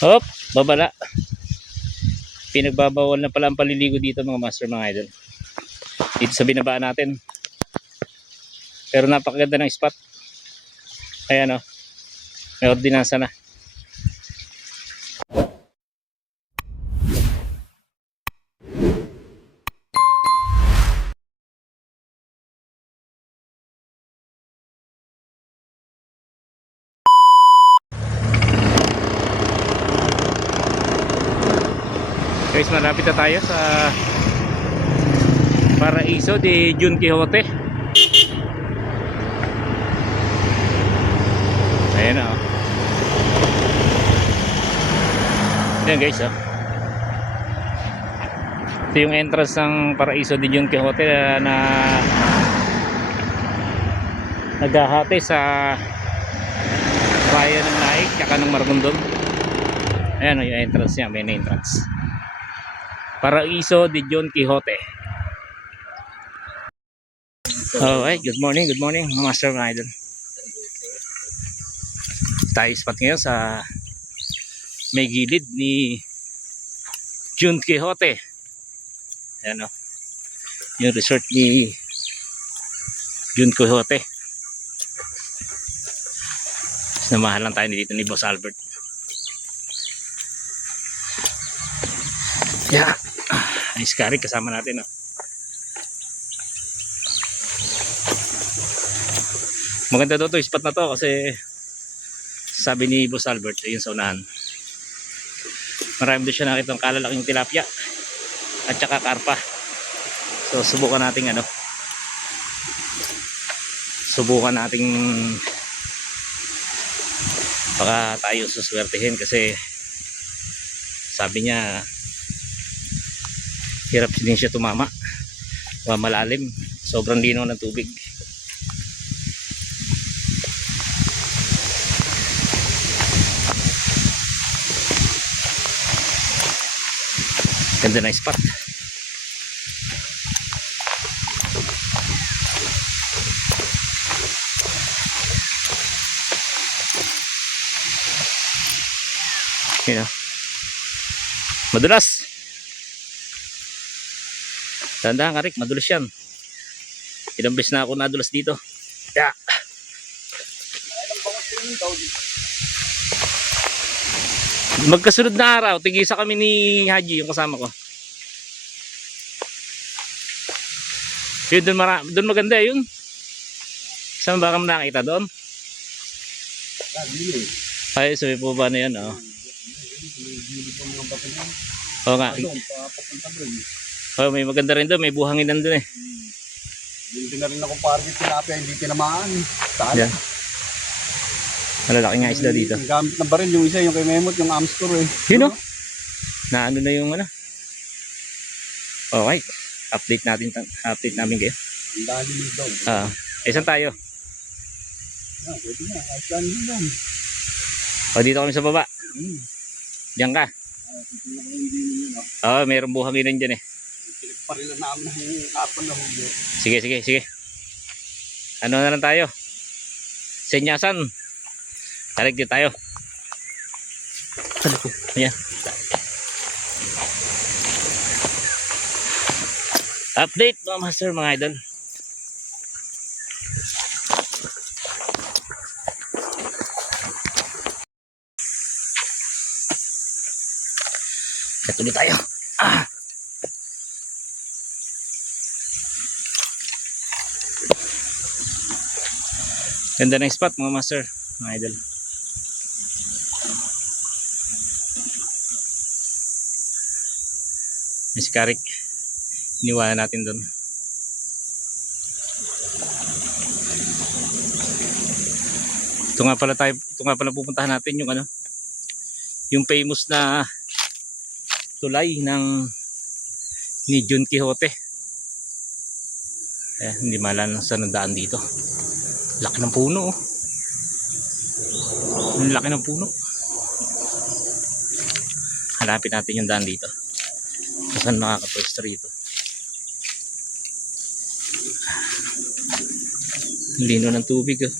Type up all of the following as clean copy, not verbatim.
Hop, babala. Pinagbabawal na pala ang paliligo dito mga master, mga idol. Dito sa binabaan natin. Pero napakaganda ng spot. Ayan o. May ordinansa na. Guys, malapit na tayo sa Paraiso de Don Quixote. Ayan na, oh. Ayan guys, oh. Ito yung entrance ng Paraiso de Don Quixote na naghahati sa bayan ng Naik tsaka ng Maragondon. Ayan, oh, yung entrance niya, main entrance. Paraiso de Don Quixote. Alright, good morning mga master, mga idol. Tayo spot ngayon sa may gilid ni Don Quixote. Ayan, o, yung resort ni Don Quixote. Namahan lang tayo dito ni Boss Albert. Yeah, nice carry kasama natin, o. Maganda daw to spot na to kasi sabi ni Boss Albert ayun sa unahan, marami doon siya nakitang kalalaking tilapia at saka karpa. So subukan nating baka tayo suswertehin kasi sabi niya hirap din siya tumama, malalim, sobrang linaw ng tubig. Ganda na spot. Yun, madulas. Tandaan ka, Rick, madulas yan. Ilang beses na ako nadulas dito. Yeah. Magkasunod na araw, tigisa kami ni Haji, yung kasama ko. Yun, doon maganda yun. Saan ba kami nakita doon? Ay, sabi po ba na yan, oh. Oo nga. Oh, may maganda rin doon, may buhanginan doon eh. Hindi na rin ako parkit tilapia, hindi tinamaan. Saan? Yeah. Malalaki nga isda dito. Gamit na ba rin yung isa, yung kay Memot, yung Amstor eh. Yun, oh. Na ano na yung Okay. Update namin kayo. Ang dali ng dog. Saan tayo? Pwede na, kahit saan din yan. O, dito kami sa baba. Diyan ka. Mayroong buhanginan dyan eh. Pinagparilan namin ng kapon na hulo. Sige. Ano na lang tayo? Senyasan. Tarik din tayo. Ayan. Update mga master, mga idol. Katuloy tayo. Ganda ng spot mga master, mga idol. May si Karik, iniwanan natin doon. Ito nga pala pupuntahan natin yung yung famous na tulay ni Don Quixote. Hindi malan sa nandaan dito. Laki ng puno, oh. Laki ng puno. Hanapin natin yung daan dito. Saan makakapwesto rito? Lino ng tubig, oh.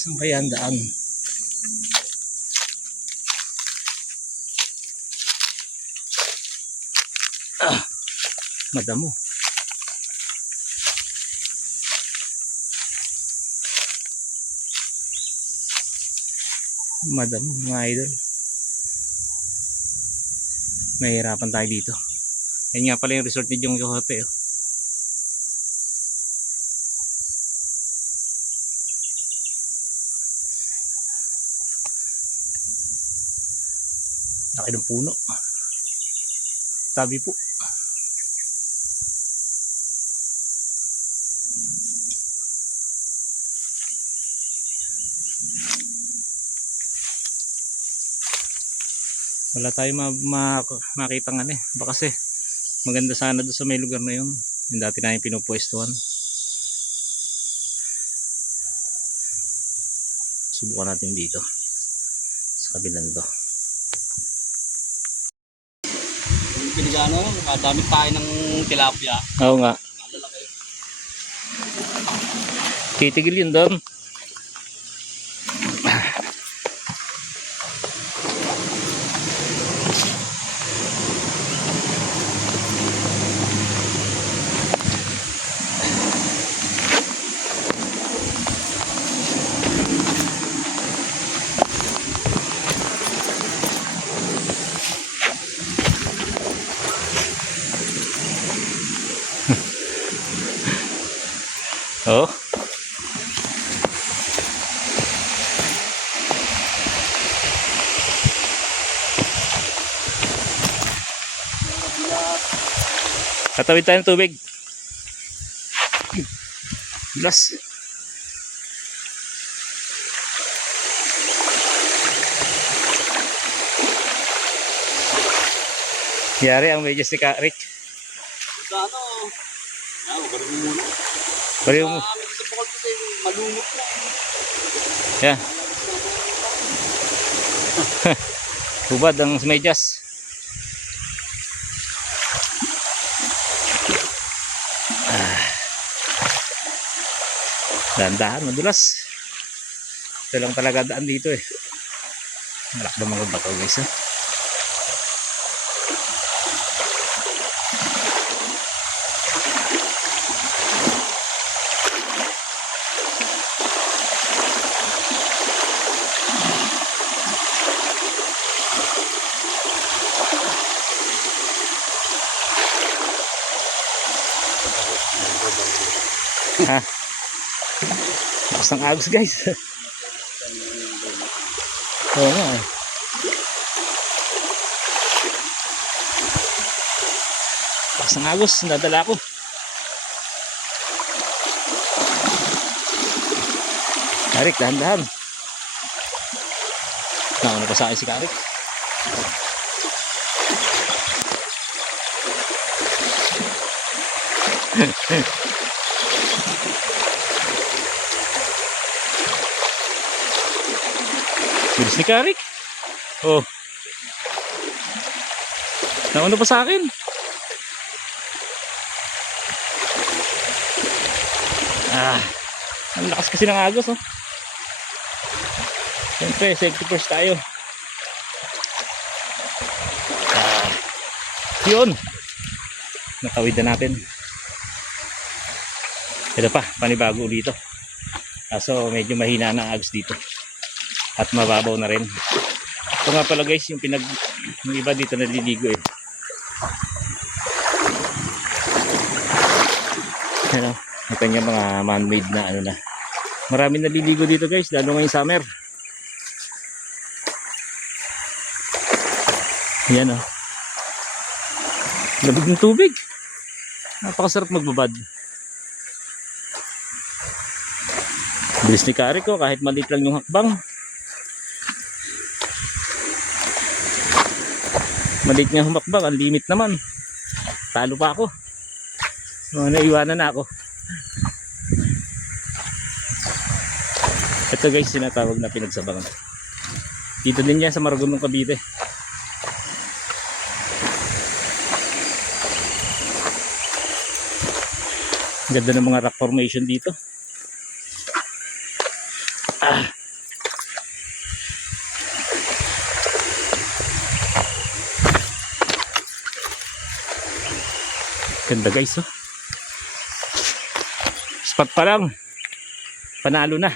Saan kaya ang daan? Madamo. Madamo mga idol. Mahirapan tayo dito. Yan nga pala yung resort ni Jong Quixote. Oh. Laki ng puno. Tabi po. Wala tayong makita nga eh. Baka kasi maganda sana doon sa may lugar na yun. Yung dati namin pinupwestuhan. Subukan natin dito. Sa kabilang to. Pinigano, nakadamit tayo ng tilapia. Oo nga. Titigil yun doon. Oh. Tatawid tayo ng tubig. Bilas. Yari ang medyas ni Rick. Sa ano? Ganun muna. Pari mo. Sa bukod kasi malumot na. Yan. Hubad ang medyas. Dahan-dahan, madulas. Ito lang talaga daan dito eh. Malak ba mga bato guys eh. Ha? Lakas ng agos guys. Oo nga eh. Lakas ng agos, nadala ko. Karik, dahan-dahan. Nauna pa sa akin si Karik. Bilis ni Karik. Oh. Nauna pa sa akin. Ang lakas kasi ng agos oh. Siyempre, safety first tayo. Yun. Natawid na natin. Ito pa, panibago dito. Kaso medyo mahina na ang agos dito. At mababaw na rin. Ito nga pala guys, yung iba dito naliligo eh. Ano, ito yung mga man-made na ano na. Marami naliligo dito guys, lalo ngayong summer. Yan oh. Labig ng tubig. Napakasarap magbabad. Bilis ni Karik ko, kahit maliit lang yung hakbang. Maliit nga humakbang, ang limit naman. Talo pa ako. Naiwanan na ako. Ito guys, sinatawag na pinagsabangan. Dito din yan sa Maragondong, Cavite. Ganda ng mga rock formation dito. Ah. Ganda guys, oh. Spot pa lang. Panalo na.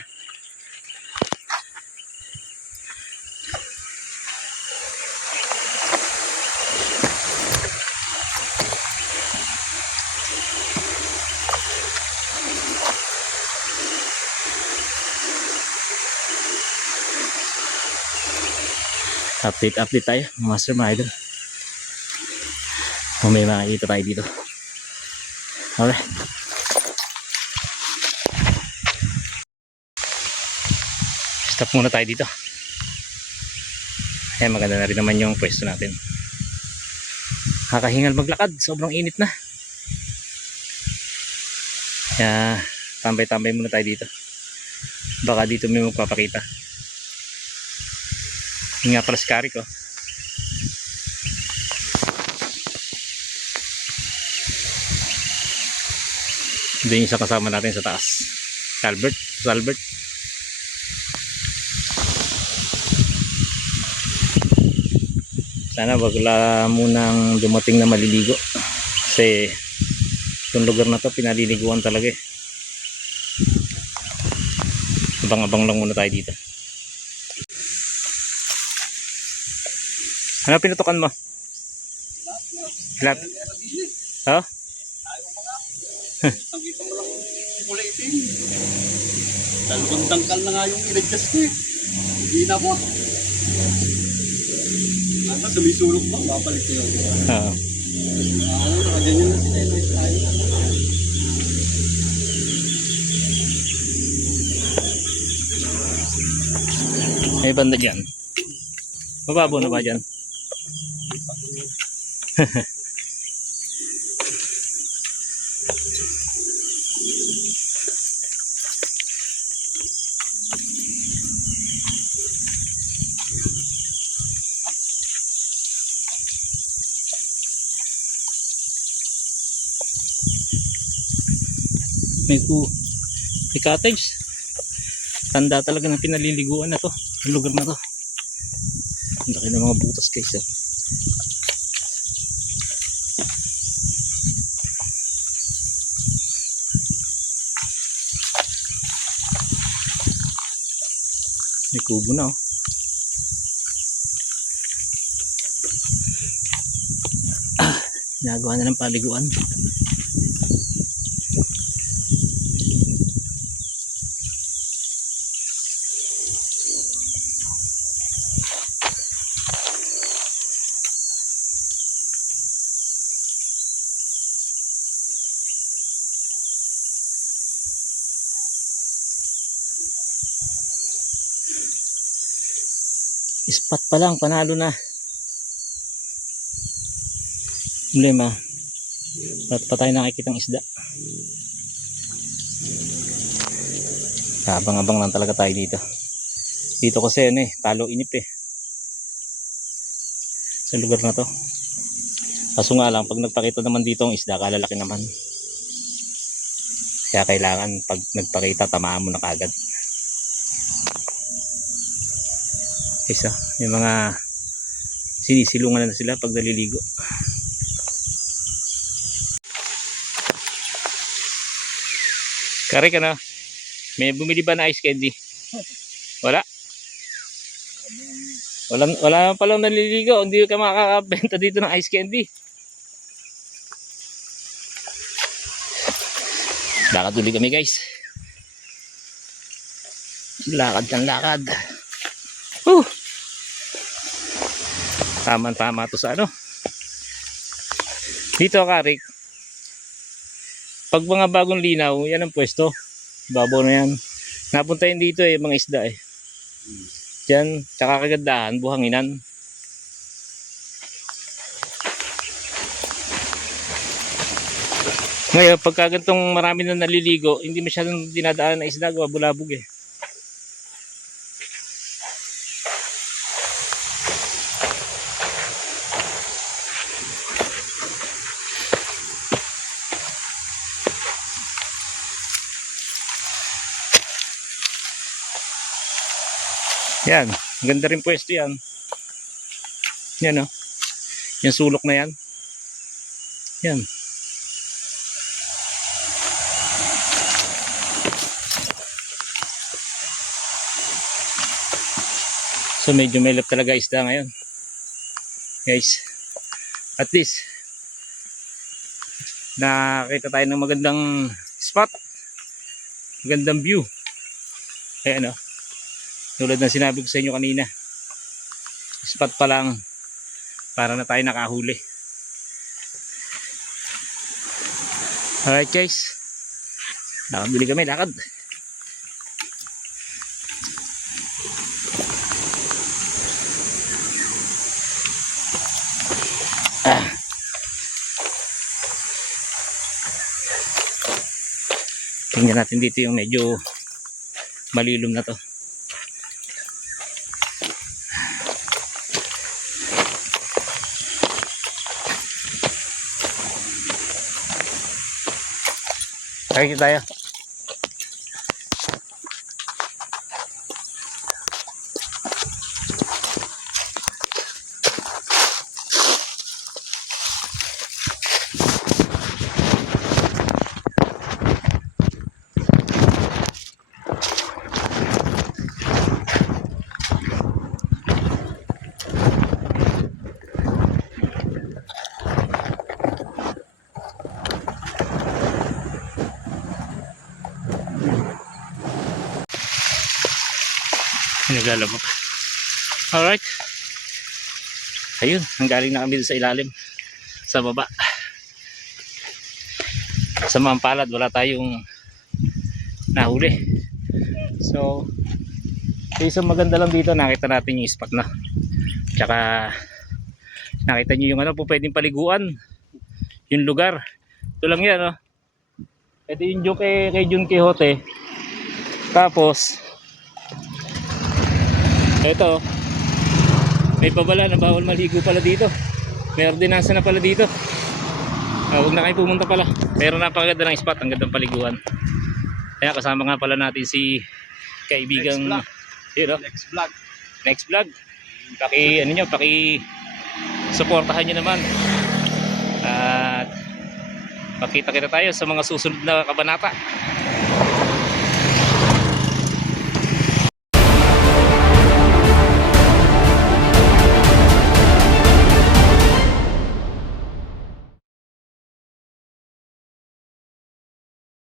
Update tayo, Master Idol. Kung may makikita tayo dito. Okay. Stop muna tayo dito. Ayan, maganda na rin naman yung pwesto natin. Kakahingal maglakad, sobrang init na. Kaya tambay-tambay muna tayo dito. Baka dito may magpapakita. Yun nga pala si Kari ko. Doon yung isa kasama natin sa taas. Albert. Sana wala munang dumating na maliligo. Kasi itong lugar na to pinaliliguan talaga eh. Abang-abang lang muna tayo dito. Ano pinutukan mo? Hilap. Oh? Nakita mo lang kulay itim. Dalawang dangkal na nga yung in-adjust ko eh. Hindi na po. Ano, sumisulok ba? Babalik ko yun. Oo. Nakaganyan na sila. May tayo. May banda dyan. Mababo na ba dyan? May cottage. Tanda talaga ng pinaliliguan na to. Ang lugar na to. Ang laki ng mga butas guys. Oh. May kubo na oh. Nagawa na ng paliguan. Spot pa lang, panalo na. Problema, pa tayo nakikitang isda. Abang-abang lang talaga tayo dito. Dito kasi ano eh, talo inip eh. Sa lugar na to. Kaso nga lang, pag nagpakita naman dito ang isda, kalalaki naman. Kaya kailangan pag nagpakita, tamaan mo na kagad. Isa, yung mga sinisilungan na sila pag naliligo. Kari ka na. May bumili ba na ice candy? Wala? Wala palang naliligo. Hindi ka makakabenta dito ng ice candy. Lakad ulit kami guys. Lakad kan lakad. Tama-tama to sa ano. Dito Karik. Pag mga bagong linaw, yan ang pwesto. Babaw na yan. Napunta yun dito eh, mga isda eh. Diyan, tsaka kagandahan, buhanginan. Ngayon, pagka gantong marami na naliligo, hindi masyadong dinadaan na isda, bulabog eh. Yan, ganda rin pwesto yan. Yan o. Yung sulok na yan. Yan. So medyo may lap talaga isda ngayon. Guys, at least nakita tayo ng magandang spot. Magandang view. Ayan o. Tulad ng sinabi ko sa inyo kanina. Spot pa lang para na tayo nakahuli. Alright guys. Nakabili kami, lakad. Tingnan natin dito yung medyo malilom na to. Kaya tayo. Naglalaba pa. Alright. Ayun, nanggaling na kami sa ilalim. Sa baba. Sa Mampalad, wala tayong nahuli. So, isang maganda lang dito, nakita natin yung spot na. Tsaka, nakita nyo yung ano po pwedeng paliguan. Yung lugar. Ito lang yan, oh. Ito yung kay Jun Quixote. Tapos, ito, may pabala na bawal maligo pala dito. May ordinansa na pala dito. Huwag na kayo pumunta pala. Pero napakaganda ng spot, ang gandang paliguan. Kaya kasama nga pala natin si kaibigang Next vlog. Next vlog. Paki suportahan niyo naman. At pakita kita tayo sa mga susunod na kabanata.